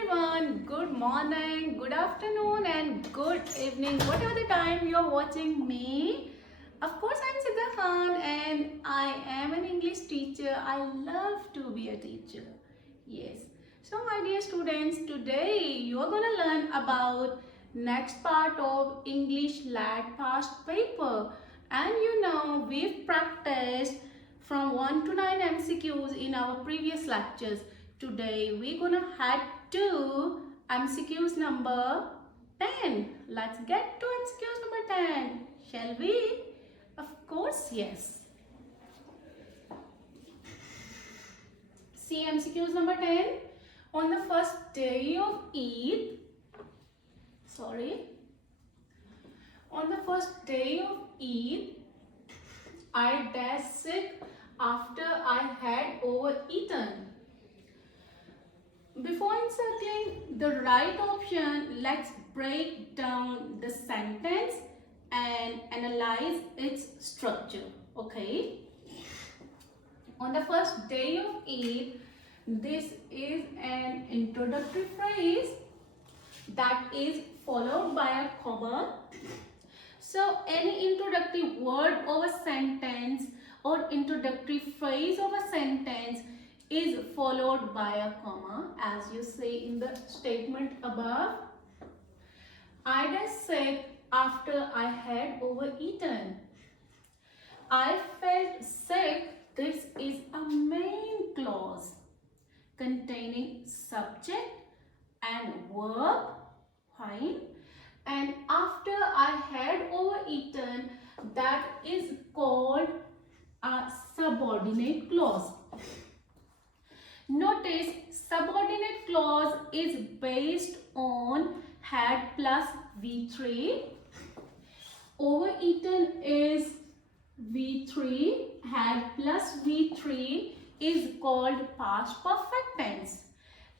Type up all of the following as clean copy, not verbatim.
everyone, good morning, good afternoon and good evening, whatever the time you are watching me. Of course, I'm Siddha Khan and I am an English teacher. I love to be a teacher. Yes. So my dear students, today you are going to learn about next part of English LAT past paper. And you know, we've practiced from 1 to 9 MCQs in our previous lectures. Today we're gonna head to MCQs number 10. Let's get to MCQs number 10. Shall we? Of course, yes. See MCQs number 10. On the first day of Eid, on the first day of Eid, I dash sick after I had overeaten. Before encircling the right option, let's break down the sentence and analyze its structure. Okay. On the first day of Eid, this is an introductory phrase that is followed by a comma. So any introductory word of a sentence or introductory phrase of a sentence is followed by a comma, as you see in the statement above. I was sick after I had overeaten. I felt sick. This is a main clause containing subject and verb. Fine. And after I had overeaten, that is called a subordinate clause. Notice subordinate clause is based on had plus V3. Overeaten is V3. Had plus V3 is called past perfect tense.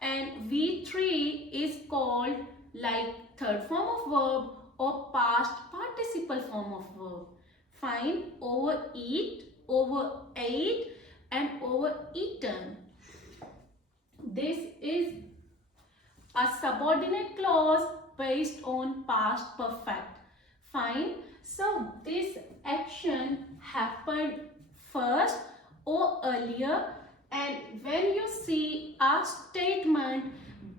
And V3 is called like third form of verb or past participle form of verb. Find overeat, overate and overeaten. This is a subordinate clause based on past perfect. Fine. So this action happened first or earlier, and when you see a statement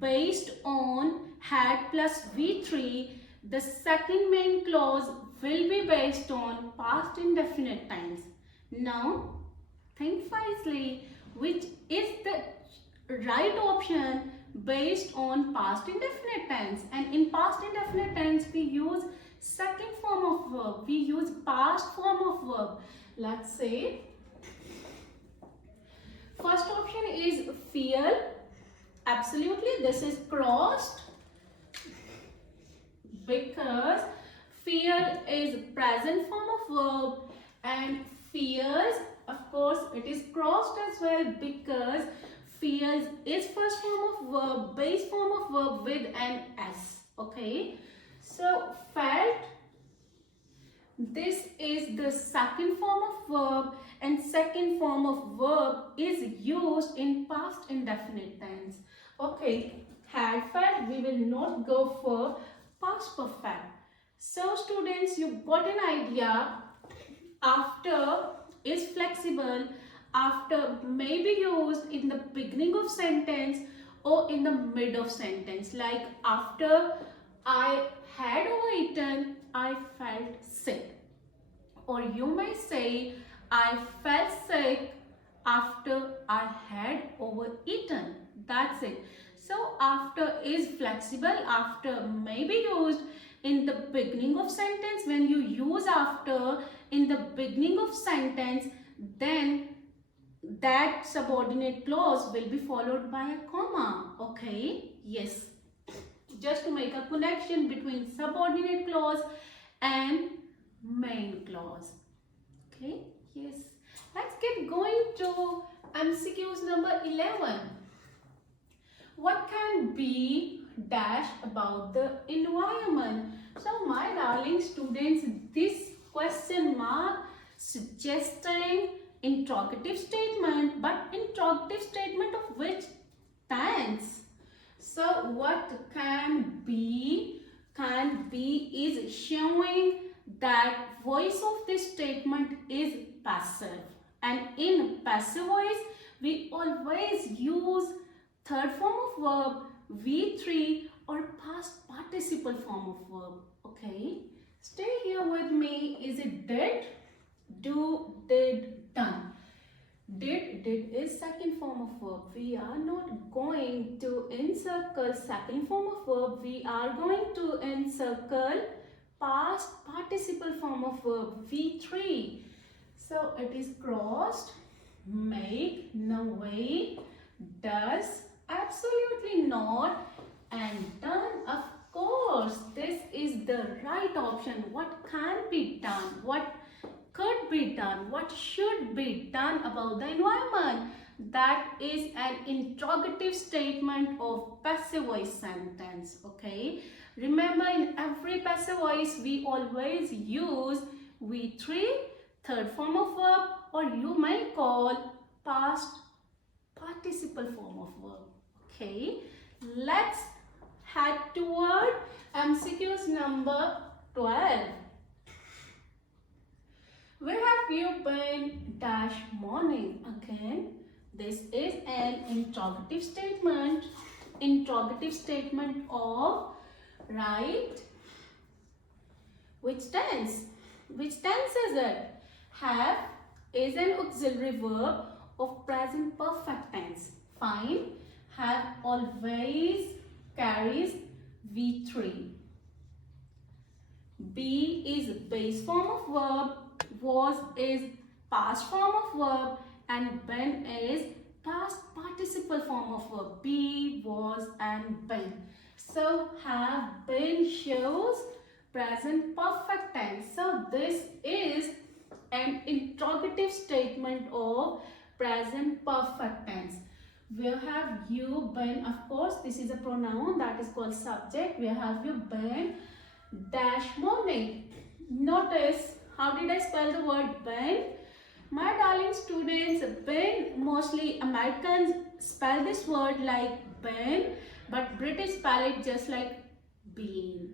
based on had plus V3, the second main clause will be based on past indefinite tense. Now think wisely, which is the right option based on past indefinite tense. And in past indefinite tense we use second form of verb, we use past form of verb. Let's say first option is feel. Absolutely, this is crossed because fear is present form of verb and fears, of course, it is crossed as well because fears is first form of verb, base form of verb with an S. Okay, so felt, this is the second form of verb and second form of verb is used in past indefinite tense. Okay, had felt, we will not go for past perfect. So students, you got an idea. After is flexible. After may be used in the beginning of sentence or in the mid of sentence. Like after I had overeaten, I felt sick. Or you may say I felt sick after I had overeaten. That's it. So after is flexible. After may be used in the beginning of sentence. When you use after in the beginning of sentence, then that subordinate clause will be followed by a comma. Okay, yes, just to make a connection between subordinate clause and main clause. Okay, yes, let's get going to MCQs number 11. What can be dash about the environment? So my darling students, this question mark suggesting interrogative statement, but interrogative statement of which tense? So what can be is showing that voice of this statement is passive. And in passive voice, we always use third form of verb, V3 or past participle form of verb. Okay, stay here with me. Is it did, do, did, done? Did is second form of verb. We are not going to encircle second form of verb. We are going to encircle past participle form of verb, V3. So it is crossed, make, no way, does, absolutely not, and done. Of course, this is the right option. What can be done? What could be done? What should be done about the environment? That is an interrogative statement of passive voice sentence. Okay. Remember, in every passive voice, we always use V3, third form of verb, or you may call past participle form of verb. Okay. Let's head toward MCQs number 12. Where have you been dash morning? Again, this is an interrogative statement. Interrogative statement of right. Which tense? Which tense is it? Have is an auxiliary verb of present perfect tense. Fine. Have always carries V3. Be is base form of verb. Was is past form of verb, and been is past participle form of verb. Be, was, and been. So have been shows present perfect tense. So this is an interrogative statement of present perfect tense. Where have you been? Of course, this is a pronoun that is called subject. Where have you been dash morning? Notice, how did I spell the word been? My darling students, been, mostly Americans spell this word like been, but British spell it just like been.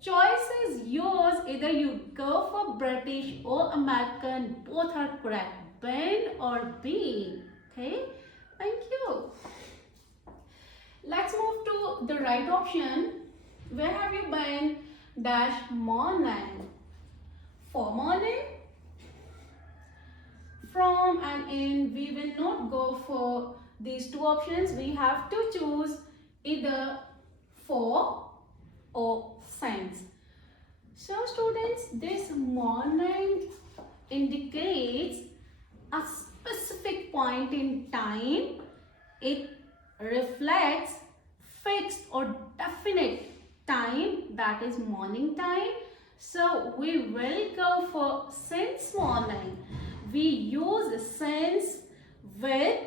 Choice is yours. Either you go for British or American. Both are correct. Been or been. Okay. Thank you. Let's move to the right option. Where have you been dash morning? For morning, from and in. We will not go for these two options. We have to choose either for or since. So students, this morning indicates a specific point in time. It reflects fixed or definite time, that is morning time. So we will go for since morning. We use since with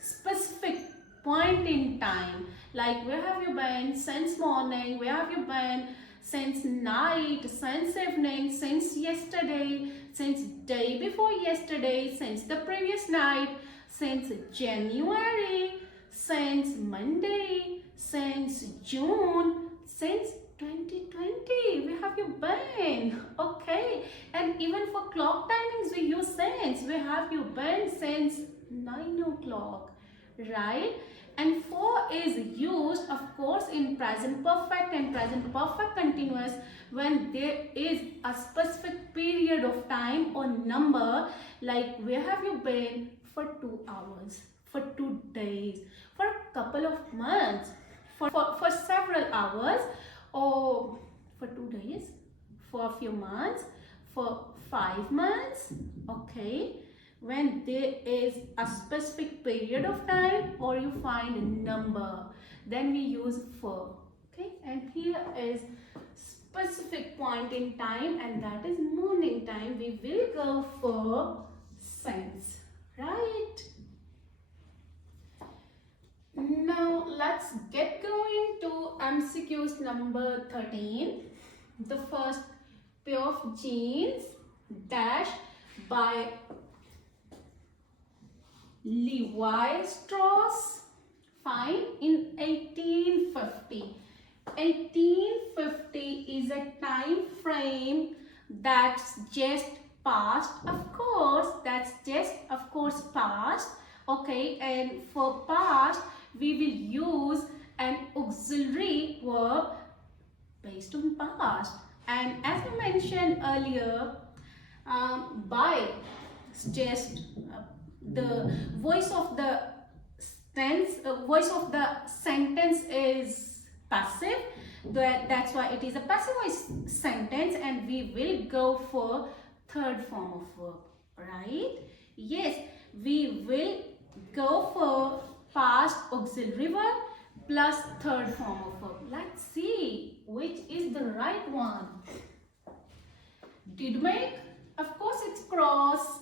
specific point in time. Like where have you been since morning? Where have you been since night? Since evening? Since yesterday? Since day before yesterday? Since the previous night? Since January? Since Monday? Since June? Since 2020, where have you been? Okay, and even for clock timings we use since. Where have you been since 9 o'clock, right? And for is used, of course, in present perfect and present perfect continuous when there is a specific period of time or number, like where have you been for 2 hours, for 2 days, for a couple of months, for several hours, or for 2 days, for a few months, for 5 months. Okay, when there is a specific period of time or you find a number, then we use for. Okay, and here is specific point in time, and that is morning time. We will go for since, right? Now let's get going to MCQs number 13. The first pair of jeans dash by Levi Strauss, fine, in 1850. that's just past, of course, that's just of course past. Okay, and for past we will use an auxiliary verb based on past. And as I mentioned earlier, by just the voice of the sentence is passive. That's why it is a passive voice sentence, and we will go for third form of verb, right? Yes, we will go for past auxiliary verb plus third form of verb. Let's see which is the right one. Did make, of course it's cross,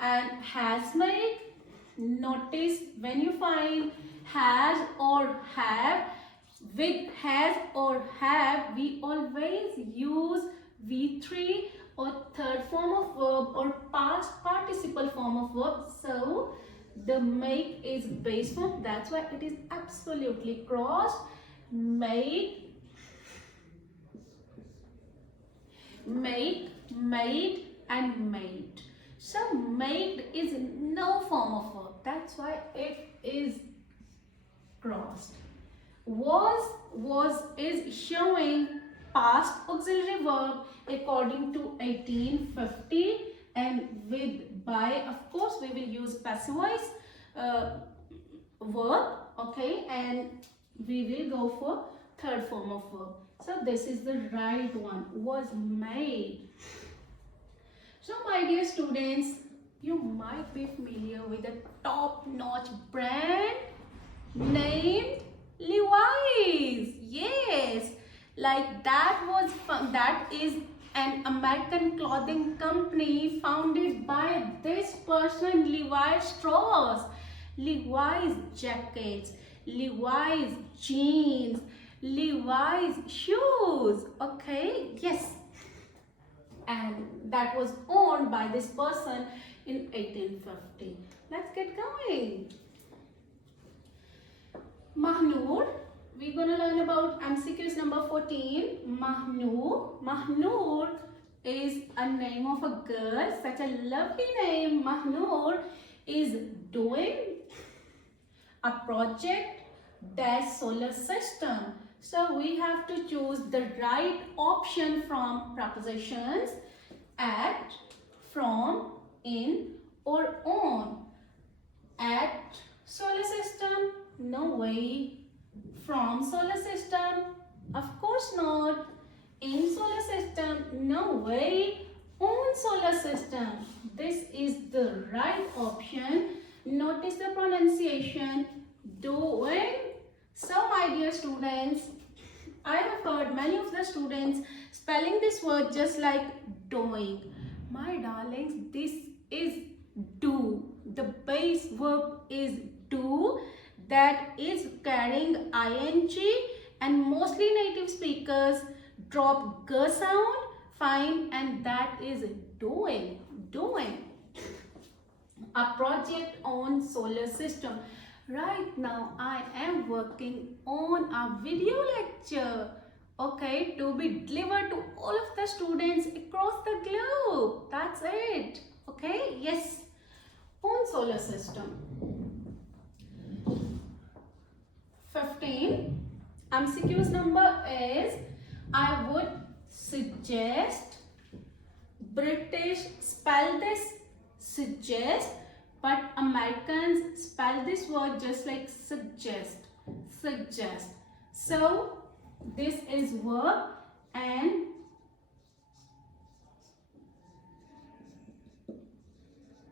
and has made. Notice when you find has or have, with has or have, we always use V3 or third form of verb or past participle form of verb. So the make is base form, that's why it is absolutely crossed. Make, made, and made. So made is no form of verb, that's why it is crossed. Was is showing past auxiliary verb according to 1850, and with by, of course we will use passive voice verb. Okay, and we will go for third form of verb. So this is the right one, was made. So my dear students, you might be familiar with a top-notch brand named Levi's. Yes, like that is an American clothing company founded by this person, Levi Strauss. Levi's jackets, Levi's jeans, Levi's shoes. Okay, yes, and that was owned by this person in 1850. Let's get going. Mahnoor, we're gonna learn about MCQs number 14. Mahnoor is a name of a girl, such a lovely name. Mahnoor is doing a project dash solar system. So we have to choose the right option from prepositions at, from, in, or on. At solar system, no way. From solar system, of course not. In solar system, no way. On solar system, this is the right option. Notice the pronunciation, doing. So my dear students, I have heard many of the students spelling this word just like doing. My darlings, this is do. The base verb is do, that is carrying ing, and mostly native speakers drop g sound, fine, and that is doing. A project on solar system. Right now I am working on a video lecture, okay, to be delivered to all of the students across the globe. That's it. Okay, yes, on solar system. 15. MCQ's number is, I would suggest, British spell this suggest, but Americans spell this word just like suggest. So this is verb, and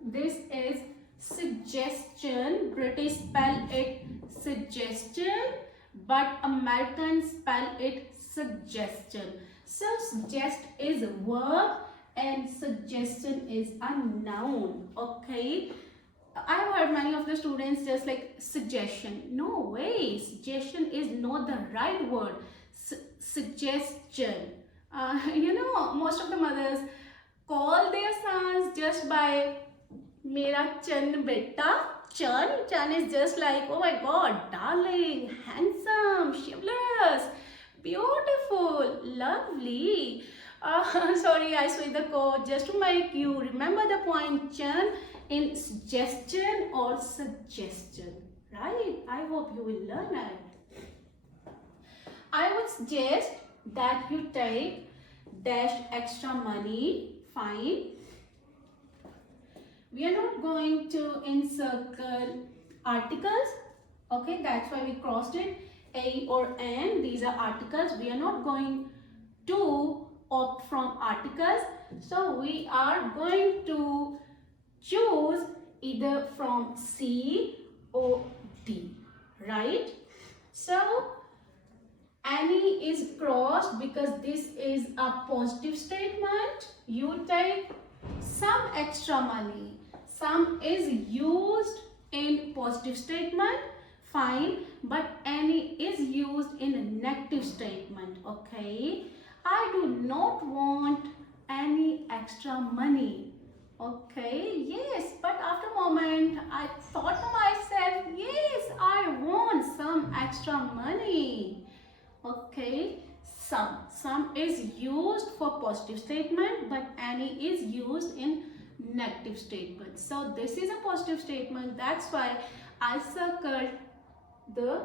this is suggestion. British spell it suggestion, but Americans spell it suggestion. So suggest is a verb and suggestion is a noun. Okay, I've heard many of the students just like suggestion. No way, suggestion is not the right word. Suggestion. You know, most of the mothers call their sons just by Mera Chan Beta. Chan is just like, oh my god, darling, handsome, chivalrous, beautiful, lovely. Sorry, I switched the code just to make you remember the point Chan in suggestion or suggestion, right? I hope you will learn it. I would suggest that you take dash extra money, fine. We are not going to encircle articles, okay, that's why we crossed it. A or N, these are articles. We are not going to opt from articles, so we are going to choose either from C or D, right? So any is crossed because this is a positive statement. You take some extra money. Some is used in positive statement, fine, but any is used in a negative statement, okay? I do not want any extra money, okay? Yes, but after a moment I thought to myself, yes, I want some extra money, okay? Some is used for positive statement, but any is used in negative statement. So this is a positive statement, that's why I circled the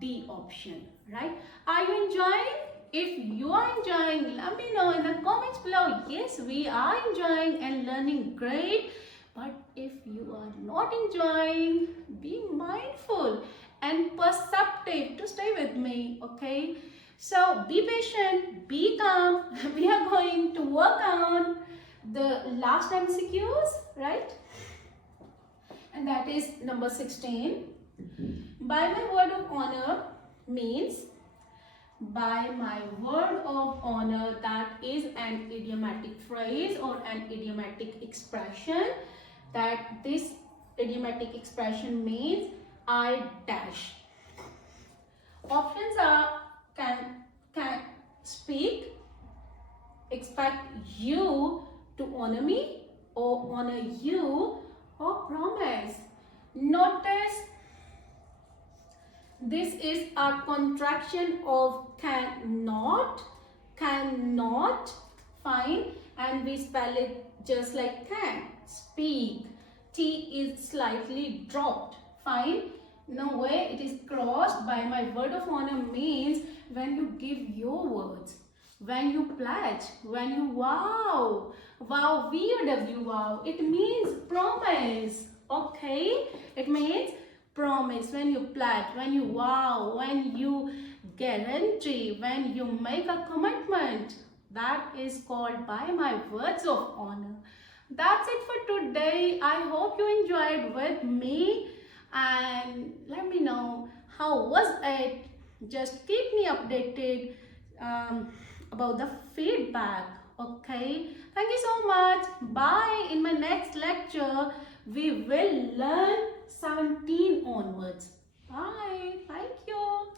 D option, right? Are you enjoying? If you are enjoying, let me know in the comments below. Yes, we are enjoying and learning great. But if you are not enjoying, be mindful and perceptive to stay with me, okay? So be patient, be calm. We are going to work on the last MCQs, right? And that is number 16. By my word of honor means by my word of honor, that is an idiomatic phrase or an idiomatic expression, that this idiomatic expression means I dash. Options are can speak, expect you to honor me, or honor you, or promise. Notice this is a contraction of cannot, fine, and we spell it just like can, speak. T is slightly dropped, fine. No way, it is crossed. By my word of honor means when you give your words, when you pledge, when you vow, V-O-W, vow, it means promise, okay? It means promise, when you pledge, when you vow, when you guarantee, when you make a commitment, that is called by my words of honor. That's it for today. I hope you enjoyed with me, and let me know how was it. Just keep me updated about the feedback, okay? Thank you so much. Bye. In my next lecture we will learn 17 onwards. Bye. Thank you.